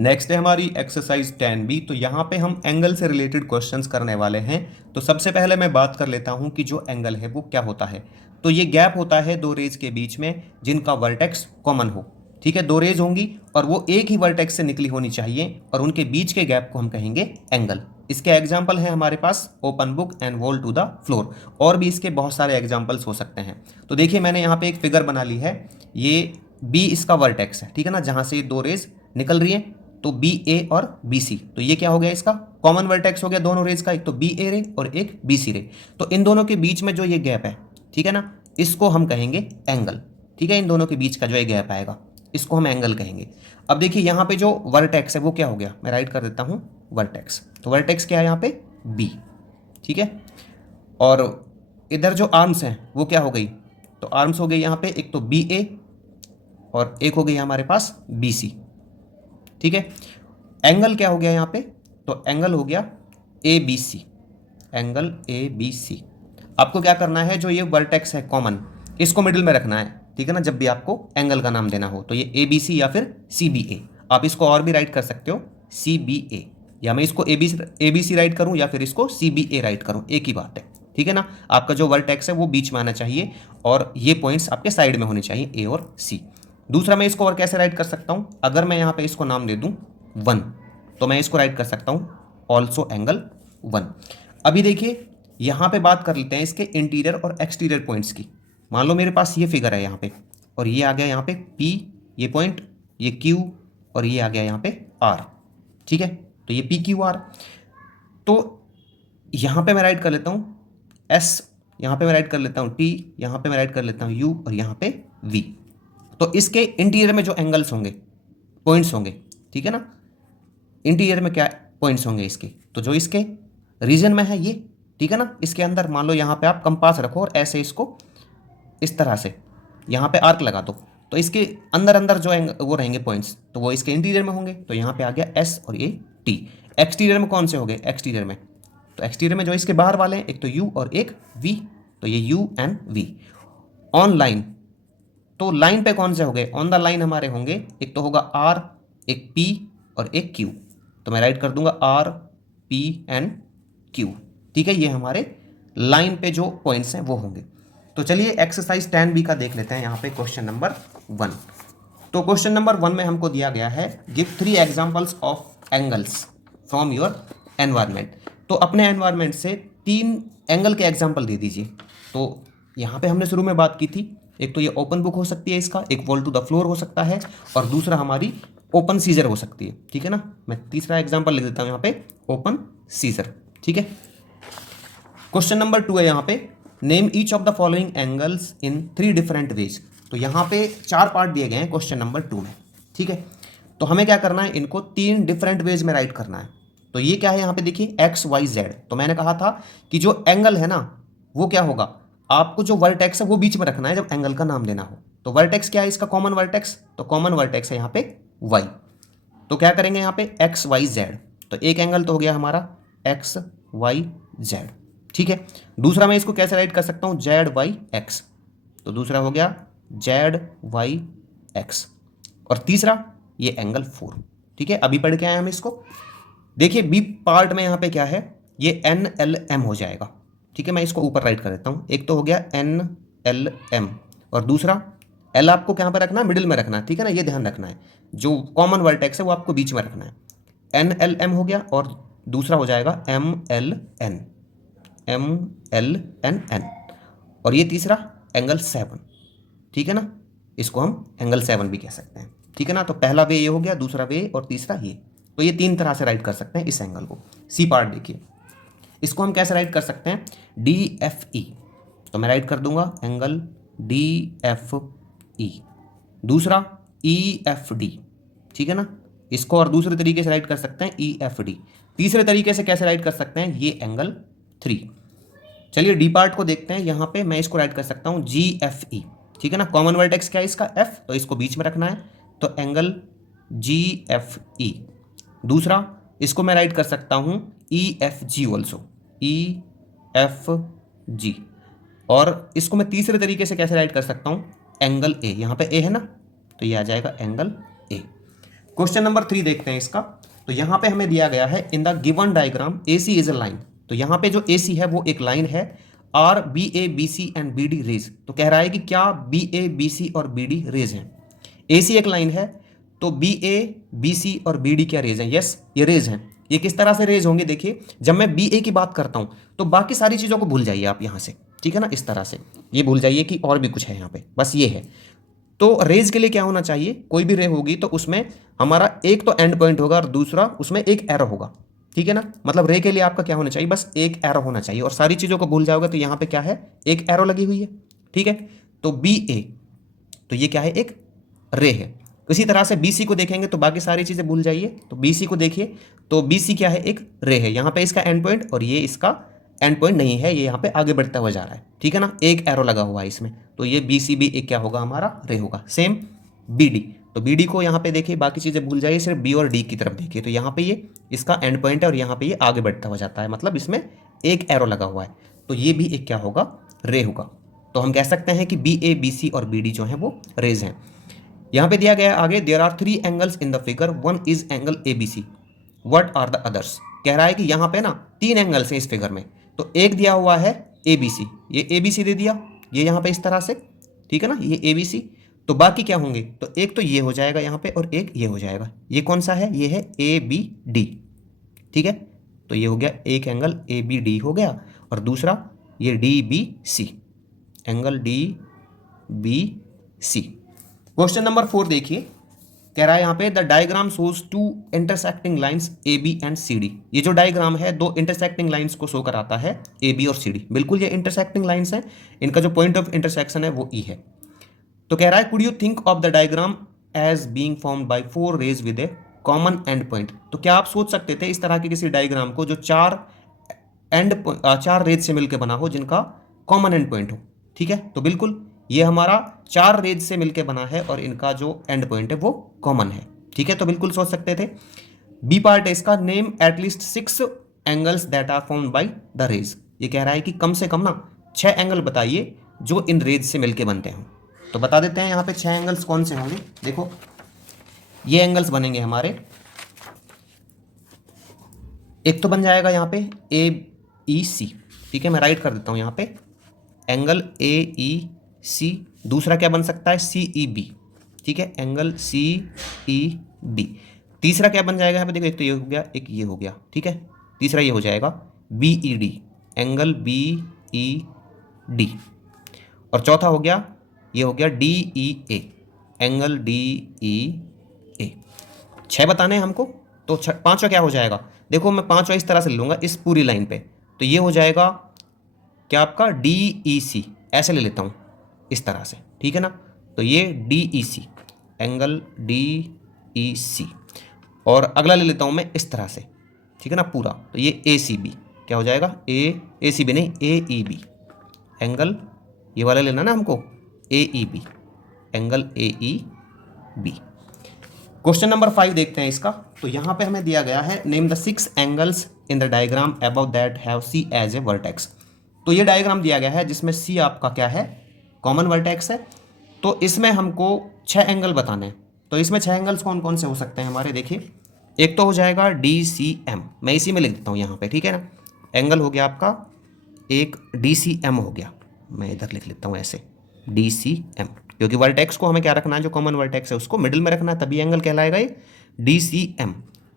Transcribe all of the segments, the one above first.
Next है हमारी exercise 10B। तो यहाँ पे हम एंगल से रिलेटेड क्वेश्चंस करने वाले हैं। तो सबसे पहले मैं बात कर लेता हूँ कि जो एंगल है वो क्या होता है। तो ये गैप होता है दो रेज के बीच में जिनका वर्टेक्स कॉमन हो। ठीक है, दो रेज होंगी और वो एक ही वर्टेक्स से निकली होनी चाहिए और उनके बीच के गैप को हम कहेंगे एंगल। इसके एग्जाम्पल है हमारे पास open book and wall to the floor, और भी इसके बहुत सारे एग्जाम्पल्स हो सकते हैं। तो देखिए मैंने यहाँ पे एक फिगर बना ली है, ये बी इसका वर्टेक्स है, ठीक है ना, जहाँ से ये दो रेज निकल रही हैं। तो बी ए और बी सी, तो ये क्या हो गया, इसका कॉमन वर्टेक्स हो गया दोनों रेज का, एक तो बी ए रे और एक बी सी रे। तो इन दोनों के बीच में जो ये गैप है, ठीक है ना, इसको हम कहेंगे एंगल। ठीक है, इन दोनों के बीच का जो ये गैप आएगा इसको हम एंगल कहेंगे। अब देखिए यहाँ पे जो वर्टेक्स है वो क्या हो गया, मैं राइट कर देता हूँ वर्टेक्स। तो वर्टेक्स क्या है यहाँ पे, बी। ठीक है, और इधर जो आर्म्स हैं वो क्या हो गई, तो आर्म्स हो गई यहाँ पे एक तो बी ए और एक हो गई हमारे पास बी सी। ठीक है, एंगल क्या हो गया यहाँ पे, तो एंगल हो गया A B C, angle A B C. आपको क्या करना है, जो ये वर्टेक्स है कॉमन, इसको मिडिल में रखना है। ठीक है ना, जब भी आपको एंगल का नाम देना हो तो ये ए बी सी या फिर सी बी ए, आप इसको और भी राइट कर सकते हो सी बी ए, या मैं इसको ए बी सी राइट करूं या फिर इसको सी बी ए राइट करूं, एक ही बात है। ठीक है ना, आपका जो वर्टेक्स है वो बीच में आना चाहिए और ये पॉइंट्स आपके साइड में होने चाहिए, ए और सी। दूसरा मैं इसको और कैसे राइट कर सकता हूं, अगर मैं यहाँ पे इसको नाम दे दूं 1, तो मैं इसको राइट कर सकता हूं ऑल्सो एंगल 1। अभी देखिए यहाँ पे बात कर लेते हैं इसके इंटीरियर और एक्सटीरियर पॉइंट्स की। मान लो मेरे पास ये फिगर है यहाँ पे, और ये आ गया यहाँ पे P, ये पॉइंट, ये Q, और ये आ गया यहाँ पे R। ठीक है, तो ये PQR। तो यहाँ पे मैं राइट कर लेता हूँ S, यहाँ पे मैं राइट कर लेता हूँ T, यहाँ पे मैं राइट कर लेता हूँ U, और यहाँ पे V। तो इसके इंटीरियर में जो एंगल्स होंगे, पॉइंट्स होंगे, ठीक है ना, इंटीरियर में क्या पॉइंट्स होंगे इसके, तो जो इसके रीजन में है ये, ठीक है ना, इसके अंदर मान लो यहाँ पे आप कंपास रखो और ऐसे इसको इस तरह से यहाँ पे आर्क लगा दो, तो इसके अंदर अंदर जो वो रहेंगे पॉइंट्स, तो वो इसके इंटीरियर में होंगे। तो यहाँ पे आ गया एस और ये टी। एक्सटीरियर में कौन से हो गए, एक्सटीरियर में, तो एक्सटीरियर में जो इसके बाहर वाले हैं, एक तो यू और एक वी, तो ये U and V. On line, तो लाइन पे कौन से हो गए, ऑन द लाइन हमारे होंगे, एक तो होगा आर, एक पी और एक क्यू। तो मैं राइट कर दूंगा आर पी एंड क्यू। ठीक है, ये हमारे लाइन पे जो पॉइंट्स हैं वो होंगे। तो चलिए एक्सरसाइज 10B का देख लेते हैं यहाँ पे क्वेश्चन नंबर 1। तो क्वेश्चन नंबर 1 में हमको दिया गया है give 3 examples of angles from your environment. तो अपने एनवायरनमेंट से 3 एंगल के एग्जांपल दे दीजिए। तो यहाँ पे हमने शुरू में बात की थी, एक तो ये ओपन बुक हो सकती है इसका, एक वॉल टू द फ्लोर हो सकता है, और दूसरा हमारी ओपन सीजर हो सकती है। ठीक है ना, मैं तीसरा एग्जाम्पल लिख देता हूँ यहाँ पे ओपन सीजर। ठीक है, क्वेश्चन नंबर 2 है यहाँ पे name each of the following angles in 3 different ways. तो यहाँ पे 4 पार्ट दिए गए हैं क्वेश्चन नंबर 2 में। ठीक है, तो हमें क्या करना है, इनको 3 डिफरेंट वेज में राइट करना है। तो ये क्या है यहाँ पे देखिए एक्स वाई जेड। तो मैंने कहा था कि जो एंगल है ना वो क्या होगा, आपको जो वर्टेक्स है वो बीच में रखना है जब एंगल का नाम देना हो। तो वर्टेक्स क्या है इसका, कॉमन वर्टेक्स, तो कॉमन वर्टेक्स है यहाँ पे वाई। तो क्या करेंगे यहाँ पे एक्स वाई जेड, तो एक एंगल तो हो गया हमारा एक्स वाई जेड। ठीक है, दूसरा मैं इसको कैसे राइट कर सकता हूँ, जेड वाई एक्स, तो दूसरा हो गया जेड वाई एक्स, और तीसरा ये एंगल 4। ठीक है, अभी पढ़ के आए हम इसको। देखिए बी पार्ट में यहाँ पे क्या है, ये एन एल एम हो जाएगा। ठीक है, मैं इसको ऊपर राइट कर देता हूँ, एक तो हो गया एन एल एम, और दूसरा एल आपको कहाँ पर रखना है, मिडिल में रखना है। ठीक है ना, ये ध्यान रखना है, जो कॉमन वर्टेक्स है वो आपको बीच में रखना है। एन एल एम हो गया, और दूसरा हो जाएगा M L N, M L N N, और ये तीसरा एंगल 7। ठीक है ना, इसको हम एंगल 7 भी कह सकते हैं। ठीक है ना, तो पहला वे ये हो गया, दूसरा वे, और तीसरा ये। तो ये 3 तरह से राइट कर सकते हैं इस एंगल को। सी पार्ट देखिए, इसको हम कैसे राइट कर सकते हैं, डी एफ ई। तो मैं राइट कर दूंगा एंगल डी एफ ई, दूसरा ई एफ डी। ठीक है ना, इसको और दूसरे तरीके से राइट कर सकते हैं ई एफ डी। तीसरे तरीके से कैसे राइट कर सकते हैं, ये एंगल 3। चलिए डी पार्ट को देखते हैं, यहाँ पे मैं इसको राइट कर सकता हूँ जी एफ ई। ठीक है ना, कॉमन वर्टेक्स क्या है इसका, एफ, तो इसको बीच में रखना है, तो एंगल जी एफ ई। दूसरा इसको मैं राइट कर सकता हूँ E F G also, E F G, और इसको मैं तीसरे तरीके से कैसे राइट कर सकता हूँ, एंगल ए। यहाँ पे ए है ना, तो ये आ जाएगा एंगल ए। क्वेश्चन नंबर 3 देखते हैं इसका। तो यहाँ पे हमें दिया गया है in the given diagram AC is a line. तो यहाँ पे जो AC है वो एक लाइन है, are BA BC and BD rays. तो कह रहा है कि क्या BA BC और BD रेज हैं। AC एक लाइन है, तो BA BC और BD क्या रेज हैं? यस, ये रेज हैं। ये किस तरह से रेज होंगे? देखिए, जब मैं BA की बात करता हूं तो बाकी सारी चीज़ों को भूल जाइए आप यहाँ से, ठीक है ना, इस तरह से ये भूल जाइए कि और भी कुछ है यहाँ पे, बस ये है। तो रेज के लिए क्या होना चाहिए? कोई भी रे होगी तो उसमें हमारा एक तो एंड पॉइंट होगा और दूसरा उसमें एक एरो होगा, ठीक है ना। मतलब रे के लिए आपका क्या होना चाहिए? बस एक एरो होना चाहिए, और सारी चीज़ों को भूल जाओगे तो यहाँ पे क्या है? एक एरो लगी हुई है, ठीक है। तो BA, तो ये क्या है? एक रे है। इसी तरह से BC को देखेंगे तो बाकी सारी चीज़ें भूल जाइए। तो BC को देखिए, तो BC क्या है? एक रे है। यहाँ पे इसका एंड पॉइंट और ये इसका एंड पॉइंट नहीं है, ये यहाँ पे आगे बढ़ता हुआ जा रहा है, ठीक है ना, एक एरो लगा हुआ है इसमें। तो ये BC भी एक क्या होगा? हमारा रे होगा। सेम BD, तो BD को यहाँ पे देखिए, बाकी चीज़ें भूल जाइए, सिर्फ B और D की तरफ देखिए। तो यहाँ पे ये इसका एंड पॉइंट है और यहाँ पे ये आगे बढ़ता हुआ जाता है, मतलब इसमें एक एरो लगा हुआ है। तो ये भी एक क्या होगा? रे होगा। तो हम कह सकते हैं कि BA BC और BD जो है वो रेज हैं। यहाँ पे दिया गया है आगे, there are 3 angles in the figure, one is angle ABC, what are the others. कह रहा है कि यहाँ पे ना 3 एंगल्स हैं इस फिगर में। तो एक दिया हुआ है ABC, ये ABC दे दिया, ये यहाँ पे इस तरह से, ठीक है ना, ये ABC। तो बाकी क्या होंगे? तो एक तो ये हो जाएगा यहाँ पे और एक ये हो जाएगा। ये कौन सा है? ये है ABD, ठीक है। तो ये हो गया एक एंगल ABD हो गया, और दूसरा ये DBC, angle DBC। Question number 4 देखिए, कह रहा है यहाँ पे the diagram shows 2 intersecting lines AB and CD। ये जो डायग्राम है 2 इंटरसेक्टिंग लाइंस को शो कराता है, AB और CD। बिल्कुल ये इंटरसेक्टिंग लाइंस हैं, इनका जो पॉइंट ऑफ इंटरसेक्शन है वो E है। तो कह रहा है could you think of the diagram as being formed by 4 rays with a common end point. तो क्या आप सोच सकते थे इस तरह के किसी डायग्राम को जो 4 रेज से मिलकर बना हो, जिनका कॉमन एंड पॉइंट हो, ठीक है। तो बिल्कुल ये हमारा 4 रेज से मिलकर बना है और इनका जो एंड पॉइंट है वो कॉमन है, ठीक है। तो बिल्कुल सोच सकते थे। बी पार्ट है इसका, name at least 6 angles that are formed by the rays. ये कह रहा है कि कम से कम ना 6 एंगल बताइए जो इन रेज से मिलकर बनते हैं। तो बता देते हैं यहाँ पे 6 एंगल्स कौन से होंगे। देखो, ये एंगल्स बनेंगे हमारे, एक तो बन जाएगा यहाँ पे AEC, ठीक है, मैं राइट कर देता हूँ यहाँ पे, एंगल AEC। दूसरा क्या बन सकता है? CEB, ठीक है, एंगल CEB। तीसरा क्या बन जाएगा यहाँ पे? देखो, एक तो ये हो गया, एक ये हो गया, ठीक है। तीसरा ये हो जाएगा BED, एंगल BED। और चौथा हो गया, ये हो गया DEA, एंगल DEA। 6 बताने हैं हमको, तो पांचवा क्या हो जाएगा? देखो, मैं पांचवा इस तरह से ले लूँगा इस पूरी लाइन पे, तो ये हो जाएगा क्या आपका? DEC, ऐसे ले लेता हूँ इस तरह से, ठीक है ना। तो ये DEC, एंगल DEC। और अगला ले लेता हूँ मैं इस तरह से, ठीक है ना, पूरा। तो ये ACB क्या हो जाएगा? ACB नहीं, AEB, एंगल ये वाला लेना ना हमको, AEB, angle AEB। Question number 5 देखते हैं इसका। तो यहाँ पे हमें दिया गया है, name the 6 angles in the diagram above that have C as a vertex. तो ये डायग्राम दिया गया है जिसमें C आपका क्या है? कॉमन वर्टेक्स है। तो इसमें हमको 6 एंगल बताने हैं। तो इसमें 6 एंगल्स कौन कौन से हो सकते हैं हमारे? देखिए, एक तो हो जाएगा DCM, मैं इसी में लिख देता हूँ यहाँ पे, ठीक है ना। एंगल हो गया आपका एक DCM हो गया, मैं इधर लिख लेता हूँ ऐसे DCM, क्योंकि वर्टेक्स को हमें क्या रखना है? जो कॉमन वर्टेक्स है उसको मिडिल में रखना है, तभी एंगल कहलाएगा ये DCM।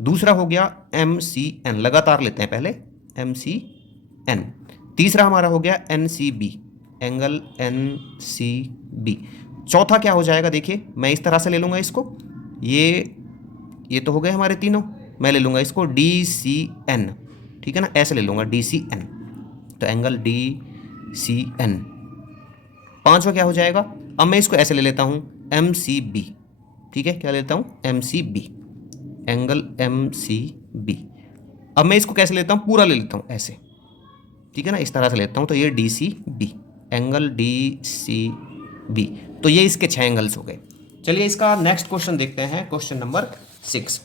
दूसरा हो गया MCN, लगातार लेते हैं पहले, MCN। तीसरा हमारा हो गया NCB, एंगल NCB। चौथा क्या हो जाएगा? देखिए, मैं इस तरह से ले लूँगा इसको, ये तो हो गए हमारे तीनों। मैं ले लूँगा इसको DCN, ठीक है ना, ऐसे ले लूँगा DCN, तो एंगल DCN। पांचवा क्या हो जाएगा? अब मैं इसको ऐसे ले लेता हूँ MCB, ठीक है, क्या लेता हूँ? MCB, angle MCB। अब मैं इसको कैसे लेता हूँ? पूरा ले लेता हूँ ऐसे, ठीक है ना, इस तरह से लेता हूँ। तो ये DCB, एंगल DCB। तो ये इसके 6 एंगल्स हो गए। चलिए इसका नेक्स्ट क्वेश्चन देखते हैं, क्वेश्चन नंबर 6।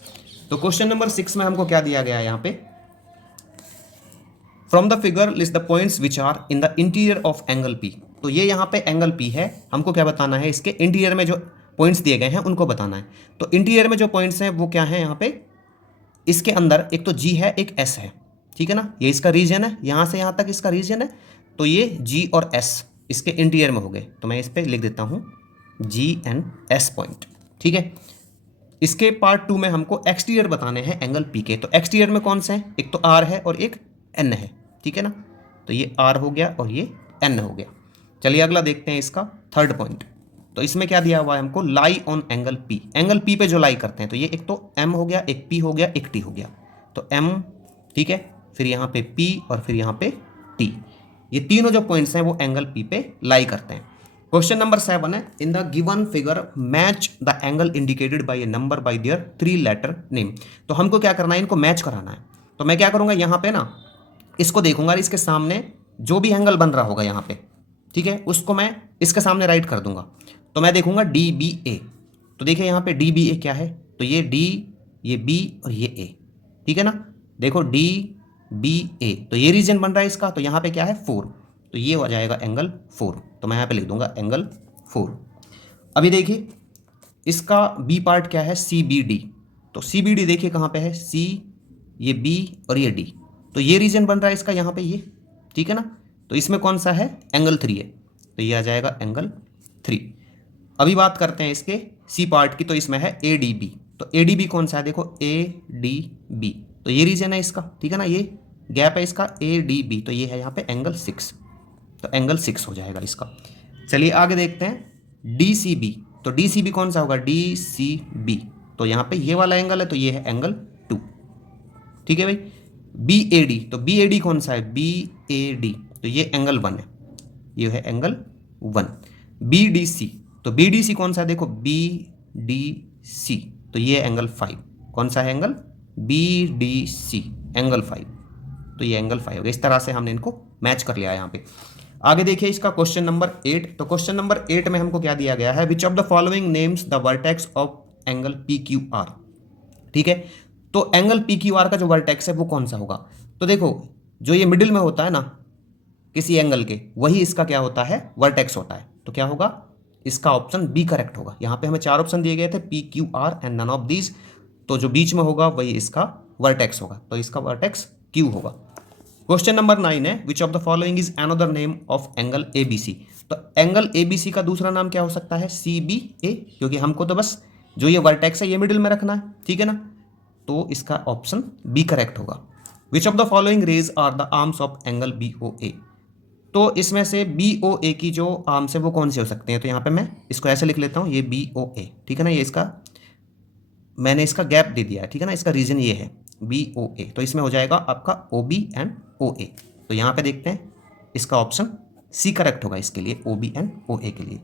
तो क्वेश्चन नंबर 6 में हमको क्या दिया गया है यहाँ पे? From the figure list the points which are in the interior of angle P। तो ये यहाँ पे एंगल P है, हमको क्या बताना है? इसके इंटीरियर में जो पॉइंट्स दिए गए हैं उनको बताना है। तो इंटीरियर में जो पॉइंट्स हैं वो क्या है यहाँ पे, इसके अंदर एक तो जी है, एक एस है, ठीक है ना, ये इसका रीजन है, यहाँ से यहाँ तक इसका रीजन है, तो ये जी और एस इसके इंटीरियर में हो गए। तो मैं इस पर लिख देता हूँ जी एंड एस पॉइंट, ठीक है। इसके पार्ट 2 में हमको एक्सटीरियर बताने हैं एंगल पी के। तो एक्सटीरियर में कौन से हैं, एक तो आर है और एक एन है, ठीक है ना। तो ये आर हो गया और ये एन हो गया। चलिए अगला देखते हैं इसका थर्ड पॉइंट। तो इसमें क्या दिया हुआ है हमको, lie on angle P. Angle P पे जो लाई करते हैं, तो ये एक तो एम हो गया, एक पी हो गया, एक टी हो गया। तो एम, ठीक है, फिर यहाँ पे पी और फिर यहाँ पे टी, ये तीनों जो पॉइंट्स हैं वो एंगल पी पे लाई करते हैं। क्वेश्चन नंबर 7 है, in the given figure match the angle indicated by a number by their 3 letter name. तो हमको क्या करना है, इनको मैच कराना है। तो मैं क्या करूंगा, यहाँ पे ना इसको देखूंगा, इसके सामने जो भी एंगल बन रहा होगा यहाँ पे, ठीक है, उसको मैं इसके सामने राइट कर दूंगा। तो मैं देखूंगा डी बी ए। तो देखिए यहाँ पे डी बी ए क्या है, तो ये डी, ये बी और ये ए, ठीक है ना। देखो डी बी ए, तो ये रीजन बन रहा है इसका, तो यहाँ पे क्या है 4, तो ये हो जाएगा एंगल 4। तो मैं यहाँ पे लिख दूंगा एंगल 4। अभी देखिए इसका बी पार्ट क्या है, सी बी डी। तो सी बी डी देखिए कहाँ पे है, सी, ये बी और ये डी, तो ये रीजन बन रहा है इसका यहाँ पे ये, ठीक है ना। तो इसमें कौन सा है, एंगल 3 है, तो ये आ जाएगा एंगल 3। अभी बात करते हैं इसके सी पार्ट की। तो इसमें है ए डी बी। तो ए डी बी कौन सा है, देखो ए डी बी, तो ये रीजन है इसका, ठीक है ना, ये गैप है इसका ए डी बी, तो ये है यहाँ पे एंगल 6। तो एंगल 6 हो जाएगा इसका। चलिए आगे देखते हैं डी सी बी। तो डी सी बी कौन सा होगा, डी सी बी, तो यहाँ पे ये वाला एंगल है, तो ये है एंगल 2, ठीक है भाई। बी ए डी, तो बी ए डी कौन सा है, बी ए डी, तो ये एंगल 1 है, ये है एंगल 1। बी डी सी, तो बी डी सी कौन सा है, देखो बी डी सी, तो ये एंगल 5। कौन सा है angle, B D C, angle 5, तो ये एंगल 5 हो गया। इस तरह से हमने इनको मैच कर लिया यहाँ पे। आगे देखिए इसका क्वेश्चन नंबर 8। तो क्वेश्चन नंबर 8 में हमको क्या दिया गया है, which of the following names the vertex of angle P Q are, ठीक है। तो एंगल पी क्यू आर का जो वर्टेक्स है वो कौन सा होगा। तो देखो जो ये मिडिल में होता है ना किसी एंगल के, वही इसका क्या होता है, वर्टेक्स होता है। तो क्या होगा, इसका ऑप्शन बी करेक्ट होगा। यहाँ पे हमें 4 ऑप्शन दिए गए थे, P Q R and none of these, तो जो बीच में होगा वही इसका वर्टेक्स होगा, तो इसका वर्टेक्स क्यू होगा। क्वेश्चन नंबर 9 है, which of the following is another name of angle A B C. तो एंगल ए बी सी का दूसरा नाम क्या हो सकता है, सी बी ए, क्योंकि हमको तो बस जो ये वर्टेक्स है ये मिडिल में रखना है, ठीक है ना। तो इसका ऑप्शन बी करेक्ट होगा। Which of the following rays are the arms of angle B O A. तो इसमें से बी ओ ए की जो आर्म्स है वो कौन से हो सकते हैं। तो यहाँ पे मैं इसको ऐसे लिख लेता हूँ, ये बी ओ ए, ठीक है ना, ये इसका मैंने इसका गैप दे दिया है, ठीक है ना, इसका रीजन ये है बी ओ ए। तो इसमें हो जाएगा आपका O B and O A. तो यहाँ पे देखते हैं इसका ऑप्शन सी करेक्ट होगा इसके लिए, ओ बी एंड ओ ए के लिए।